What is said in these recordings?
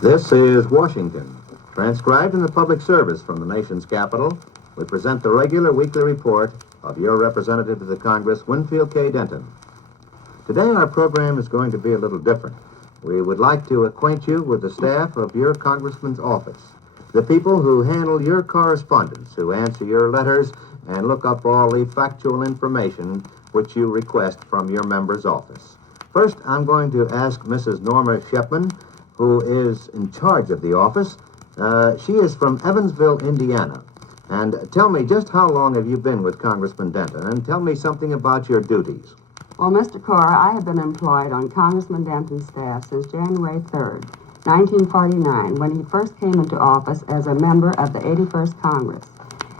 This is Washington. Transcribed in the public service from the nation's capital, we present the regular weekly report of your representative to the Congress, Winfield K. Denton. Today our program is going to be a little different. We would like to acquaint you with the staff of your congressman's office, the people who handle your correspondence, who answer your letters and look up all the factual information which you request from your member's office. First, I'm going to ask Mrs. Norma Shepman, who is in charge of the office. She is from Evansville, Indiana. And tell me, just how long have you been with Congressman Denton? And tell me something about your duties. Well, Mr. Corr, I have been employed on Congressman Denton's staff since January 3rd, 1949, when he first came into office as a member of the 81st Congress.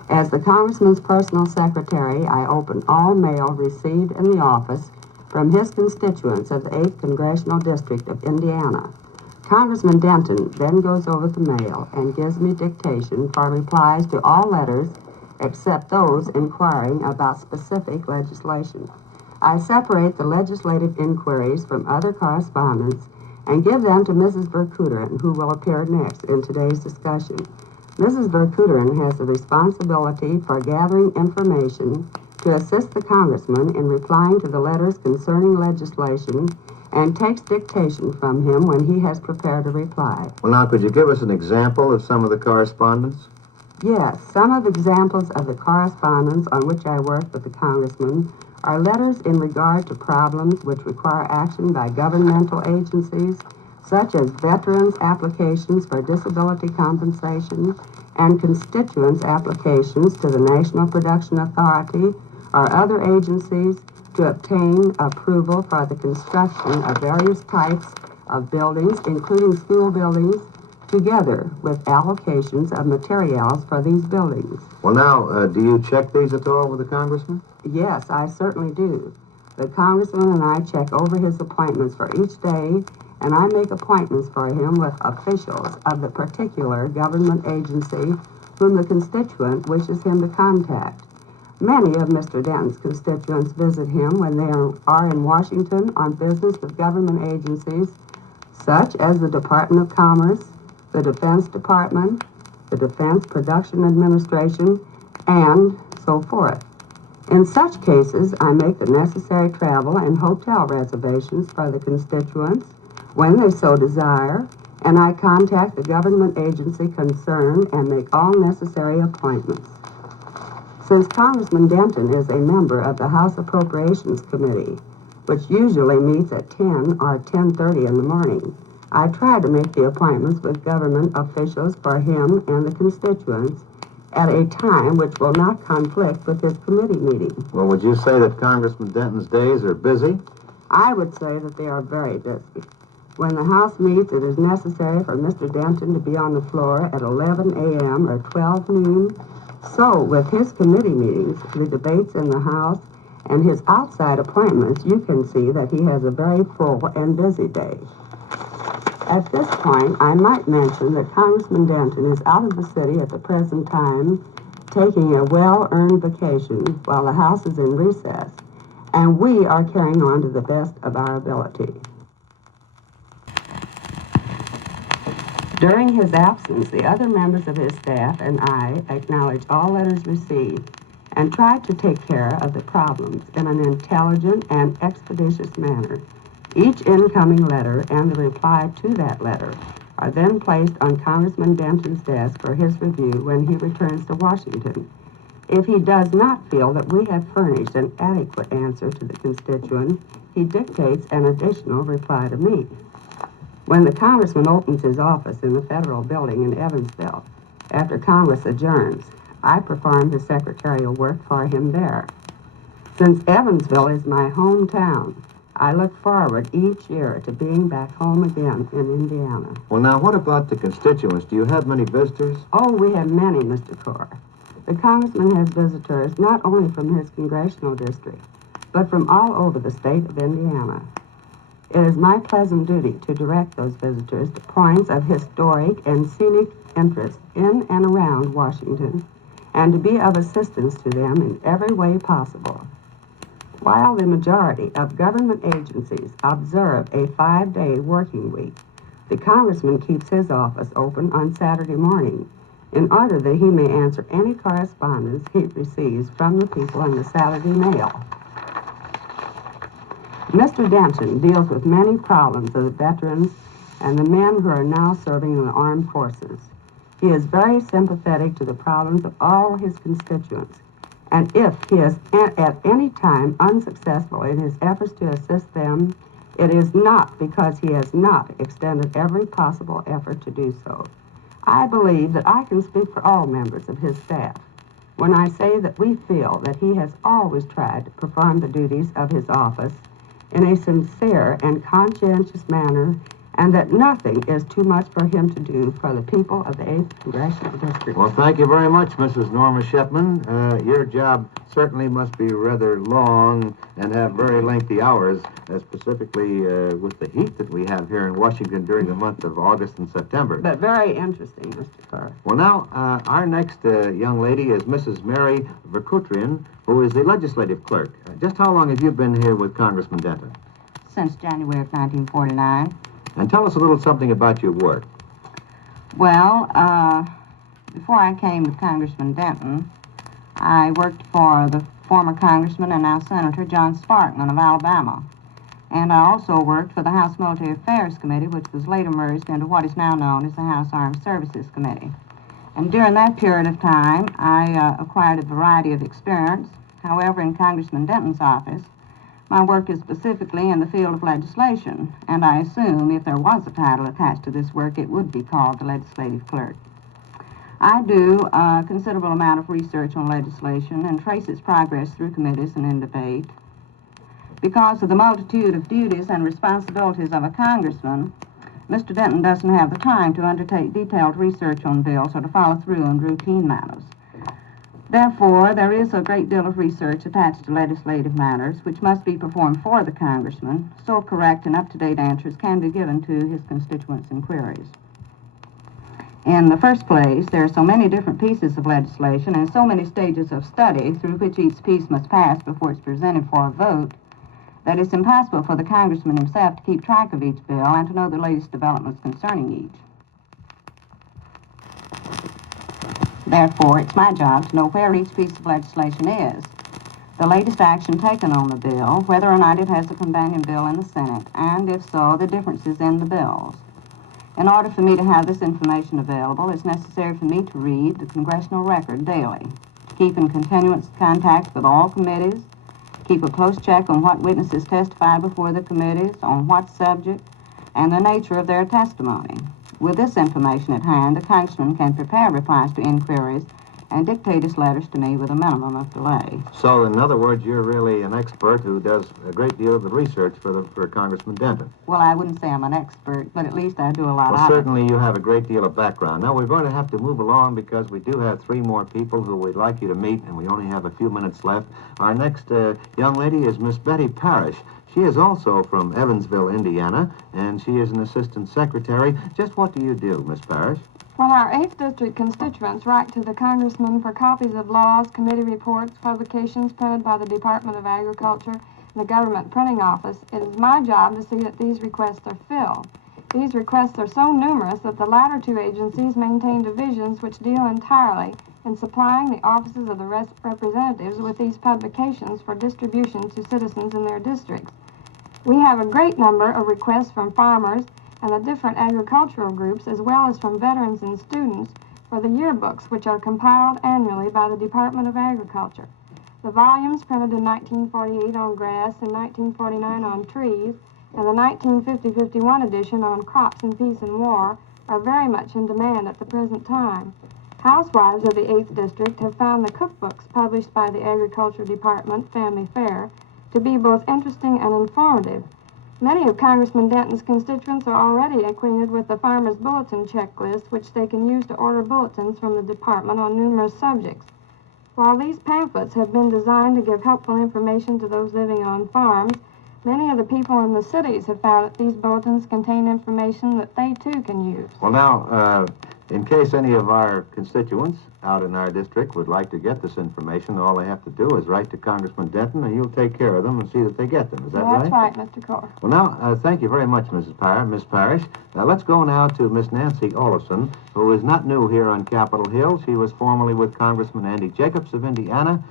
As the Congressman's personal secretary, I open all mail received in the office from his constituents of the 8th Congressional District of Indiana. Congressman Denton then goes over the mail and gives me dictation for replies to all letters except those inquiring about specific legislation. I separate the legislative inquiries from other correspondence and give them to Mrs. Verkuterin, who will appear next in today's discussion. Mrs. Verkuterin has the responsibility for gathering information to assist the congressman in replying to the letters concerning legislation and takes dictation from him when he has prepared a reply. Well, now, could you give us an example of some of the correspondence? Yes, some of the examples of the correspondence on which I work with the congressman are letters in regard to problems which require action by governmental agencies, such as veterans' applications for disability compensation and constituents' applications to the National Production Authority or other agencies to obtain approval for the construction of various types of buildings, including school buildings, together with allocations of materials for these buildings. Well, now, do you check these at all with the congressman? Yes, I certainly do. The congressman and I check over his appointments for each day, and I make appointments for him with officials of the particular government agency whom the constituent wishes him to contact. Many of Mr. Denton's constituents visit him when they are in Washington on business with government agencies such as the Department of Commerce, the Defense Department, the Defense Production Administration, and so forth. In such cases, I make the necessary travel and hotel reservations for the constituents when they so desire, and I contact the government agency concerned and make all necessary appointments. Since Congressman Denton is a member of the House Appropriations Committee, which usually meets at 10 or 10:30 in the morning, I try to make the appointments with government officials for him and the constituents at a time which will not conflict with his committee meeting. Well, would you say that Congressman Denton's days are busy? I would say that they are very busy. When the House meets, it is necessary for Mr. Denton to be on the floor at 11 a.m. or 12 noon. So, with his committee meetings, the debates in the House, and his outside appointments, you can see that he has a very full and busy day. At this point, I might mention that Congressman Denton is out of the city at the present time, taking a well-earned vacation while the House is in recess, and we are carrying on to the best of our ability. During his absence, the other members of his staff and I acknowledge all letters received and try to take care of the problems in an intelligent and expeditious manner. Each incoming letter and the reply to that letter are then placed on Congressman Denton's desk for his review when he returns to Washington. If he does not feel that we have furnished an adequate answer to the constituent, he dictates an additional reply to me. When the congressman opens his office in the federal building in Evansville, after Congress adjourns, I perform the secretarial work for him there. Since Evansville is my hometown, I look forward each year to being back home again in Indiana. Well, now, what about the constituents? Do you have many visitors? Oh, we have many, Mr. Corr. The congressman has visitors not only from his congressional district, but from all over the state of Indiana. It is my pleasant duty to direct those visitors to points of historic and scenic interest in and around Washington, and to be of assistance to them in every way possible. While the majority of government agencies observe a 5-day working week, The congressman keeps his office open on Saturday morning in order that he may answer any correspondence he receives from the people in the Saturday mail. Mr. Denton deals with many problems of the veterans and the men who are now serving in the armed forces. He is very sympathetic to the problems of all his constituents, and if he is at any time unsuccessful in his efforts to assist them, it is not because he has not extended every possible effort to do so. I believe that I can speak for all members of his staff when I say that we feel that he has always tried to perform the duties of his office in a sincere and conscientious manner, and that nothing is too much for him to do for the people of the 8th Congressional District. Well, thank you very much, Mrs. Norma Shepman. Your job certainly must be rather long and have very lengthy hours, specifically with the heat that we have here in Washington during the month of August and September. But very interesting, Mr. Kerr. Well, now, our next young lady is Mrs. Mary Verkutrian, who is the legislative clerk. Just how long have you been here with Congressman Denton? Since January of 1949. And tell us a little something about your work. Well, before I came to Congressman Denton, I worked for the former Congressman and now Senator John Sparkman of Alabama. And I also worked for the House Military Affairs Committee, which was later merged into what is now known as the House Armed Services Committee. And during that period of time, I acquired a variety of experience. However, in Congressman Denton's office, my work is specifically in the field of legislation, and I assume if there was a title attached to this work, it would be called the legislative clerk. I do a considerable amount of research on legislation and trace its progress through committees and in debate. Because of the multitude of duties and responsibilities of a congressman, Mr. Denton doesn't have the time to undertake detailed research on bills or to follow through on routine matters. Therefore, there is a great deal of research attached to legislative matters, which must be performed for the congressman, so correct and up-to-date answers can be given to his constituents' inquiries. In the first place, there are so many different pieces of legislation and so many stages of study through which each piece must pass before it's presented for a vote that it's impossible for the congressman himself to keep track of each bill and to know the latest developments concerning each. Therefore, it's my job to know where each piece of legislation is, the latest action taken on the bill, whether or not it has a companion bill in the Senate, and if so, the differences in the bills. In order for me to have this information available, it's necessary for me to read the congressional record daily, to keep in continuous contact with all committees, keep a close check on what witnesses testify before the committees, on what subject, and the nature of their testimony. With this information at hand, the congressman can prepare replies to inquiries and dictate his letters to me with a minimum of delay. So, in other words, you're really an expert who does a great deal of the research for Congressman Denton. Well, I wouldn't say I'm an expert, but at least I do a lot of it. Certainly you have a great deal of background. Now, we're going to have to move along because we do have 3 more people who we'd like you to meet, and we only have a few minutes left. Our next young lady is Miss Betty Parrish. She is also from Evansville, Indiana, and she is an assistant secretary. Just what do you do, Miss Parrish? Well, our 8th District constituents write to the Congressman for copies of laws, committee reports, publications printed by the Department of Agriculture and the Government Printing Office. It is my job to see that these requests are filled. These requests are so numerous that the latter 2 agencies maintain divisions which deal entirely in supplying the offices of the representatives with these publications for distribution to citizens in their districts. We have a great number of requests from farmers and the different agricultural groups, as well as from veterans and students, for the yearbooks, which are compiled annually by the Department of Agriculture. The volumes printed in 1948 on grass and 1949 on trees, and the 1950-51 edition on crops and peace and war are very much in demand at the present time. Housewives of the 8th District have found the cookbooks published by the Agriculture Department, Family Fare, to be both interesting and informative. Many of Congressman Denton's constituents are already acquainted with the Farmer's Bulletin checklist, which they can use to order bulletins from the department on numerous subjects. While these pamphlets have been designed to give helpful information to those living on farms, many of the people in the cities have found that these bulletins contain information that they too can use. Well, now, In case any of our constituents out in our district would like to get this information, all they have to do is write to Congressman Denton, and he'll take care of them and see that they get them. Is that right? That's right, Mr. Core. Well, now, thank you very much, Miss Parrish. Let's go now to Miss Nancy Olafson, who is not new here on Capitol Hill. She was formerly with Congressman Andy Jacobs of Indiana,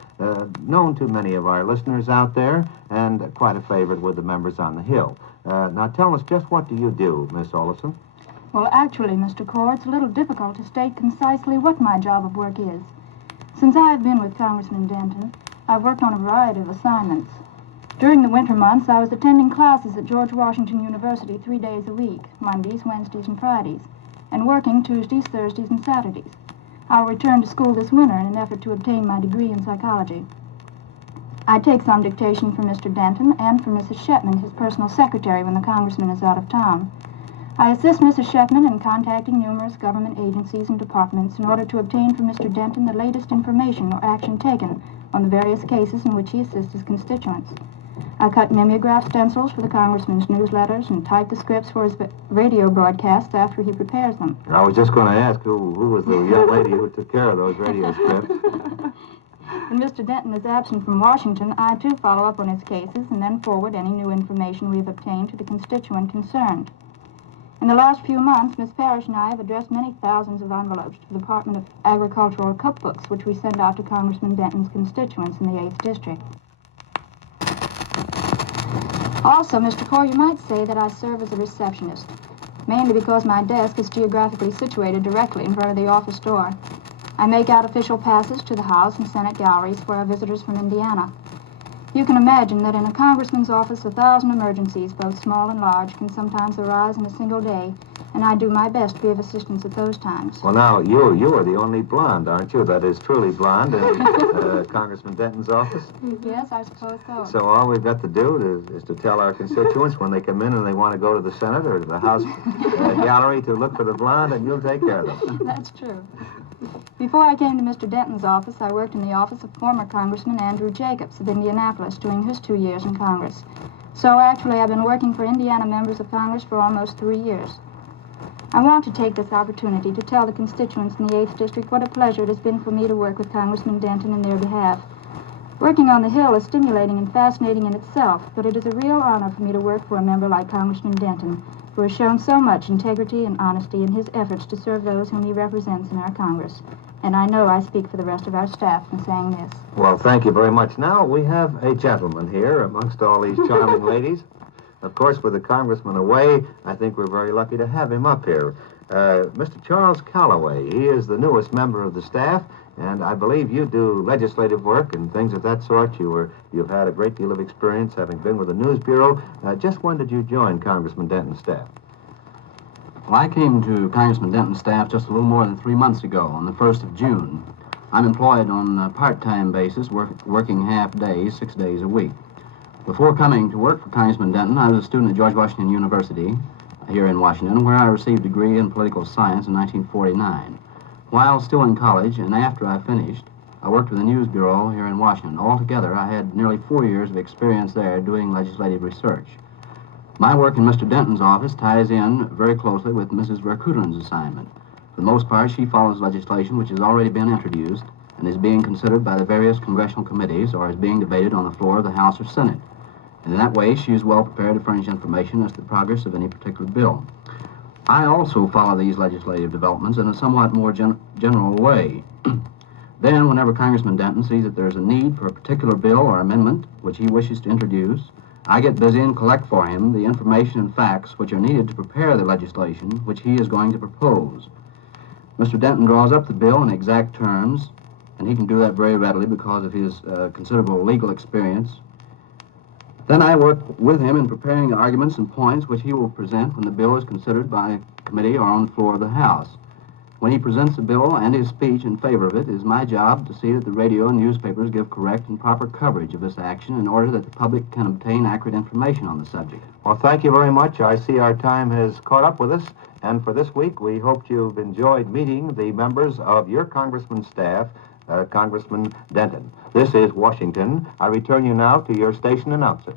known to many of our listeners out there, and quite a favorite with the members on the Hill. Now, tell us, just what do you do, Miss Olafson? Well, actually, Mr. Core, it's a little difficult to state concisely what my job of work is. Since I have been with Congressman Denton, I've worked on a variety of assignments. During the winter months, I was attending classes at George Washington University 3 days a week, Mondays, Wednesdays, and Fridays, and working Tuesdays, Thursdays, and Saturdays. I'll return to school this winter in an effort to obtain my degree in psychology. I take some dictation from Mr. Denton and from Mrs. Shepman, his personal secretary, when the Congressman is out of town. I assist Mrs. Shepman in contacting numerous government agencies and departments in order to obtain from Mr. Denton the latest information or action taken on the various cases in which he assists his constituents. I cut mimeograph stencils for the Congressman's newsletters and type the scripts for his radio broadcasts after he prepares them. I was just going to ask who was the young lady who took care of those radio scripts. When Mr. Denton is absent from Washington, I too follow up on his cases and then forward any new information we have obtained to the constituent concerned. In the last few months, Miss Parrish and I have addressed many thousands of envelopes to the Department of Agricultural cookbooks, which we send out to Congressman Denton's constituents in the 8th District. Also, Mr. Core, you might say that I serve as a receptionist, mainly because my desk is geographically situated directly in front of the office door. I make out official passes to the House and Senate galleries for our visitors from Indiana. You can imagine that in a congressman's office, 1,000 emergencies, both small and large, can sometimes arise in a single day, and I do my best to be of assistance at those times. Well, now, you are the only blonde, aren't you? That is truly blonde in Congressman Denton's office. Yes, I suppose so. So all we've got to do is to tell our constituents when they come in and they want to go to the Senate or to the House gallery to look for the blonde, and you'll take care of them. That's true. Before I came to Mr. Denton's office, I worked in the office of former Congressman Andrew Jacobs of Indianapolis during his 2 years in Congress. So actually, I've been working for Indiana members of Congress for almost 3 years. I want to take this opportunity to tell the constituents in the 8th District what a pleasure it has been for me to work with Congressman Denton in their behalf. Working on the Hill is stimulating and fascinating in itself, but it is a real honor for me to work for a member like Congressman Denton, who has shown so much integrity and honesty in his efforts to serve those whom he represents in our Congress. And I know I speak for the rest of our staff in saying this. Well, thank you very much. Now, we have a gentleman here amongst all these charming ladies. Of course, with the congressman away, I think we're very lucky to have him up here. Mr. Charles Calloway, he is the newest member of the staff, and I believe you do legislative work and things of that sort. You've had a great deal of experience having been with the News Bureau. Just when did you join Congressman Denton's staff? Well, I came to Congressman Denton's staff just a little more than 3 months ago, on the 1st of June. I'm employed on a part-time basis, working half days, 6 days a week. Before coming to work for Congressman Denton, I was a student at George Washington University here in Washington, where I received a degree in political science in 1949. While still in college, and after I finished, I worked with the News Bureau here in Washington. Altogether, I had nearly 4 years of experience there doing legislative research. My work in Mr. Denton's office ties in very closely with Mrs. Verkutelen's assignment. For the most part, she follows legislation which has already been introduced and is being considered by the various congressional committees or is being debated on the floor of the House or Senate. And in that way, she is well prepared to furnish information as to the progress of any particular bill. I also follow these legislative developments in a somewhat more general way. Then, whenever Congressman Denton sees that there's a need for a particular bill or amendment which he wishes to introduce, I get busy and collect for him the information and facts which are needed to prepare the legislation which he is going to propose. Mr. Denton draws up the bill in exact terms, and he can do that very readily because of his considerable legal experience. Then I work with him in preparing the arguments and points which he will present when the bill is considered by committee or on the floor of the House. When he presents the bill and his speech in favor of it, it is my job to see that the radio and newspapers give correct and proper coverage of this action in order that the public can obtain accurate information on the subject. Well, thank you very much. I see our time has caught up with us, and for this week, we hope you've enjoyed meeting the members of your congressman's staff, Congressman Denton. This is Washington. I return you now to your station announcer.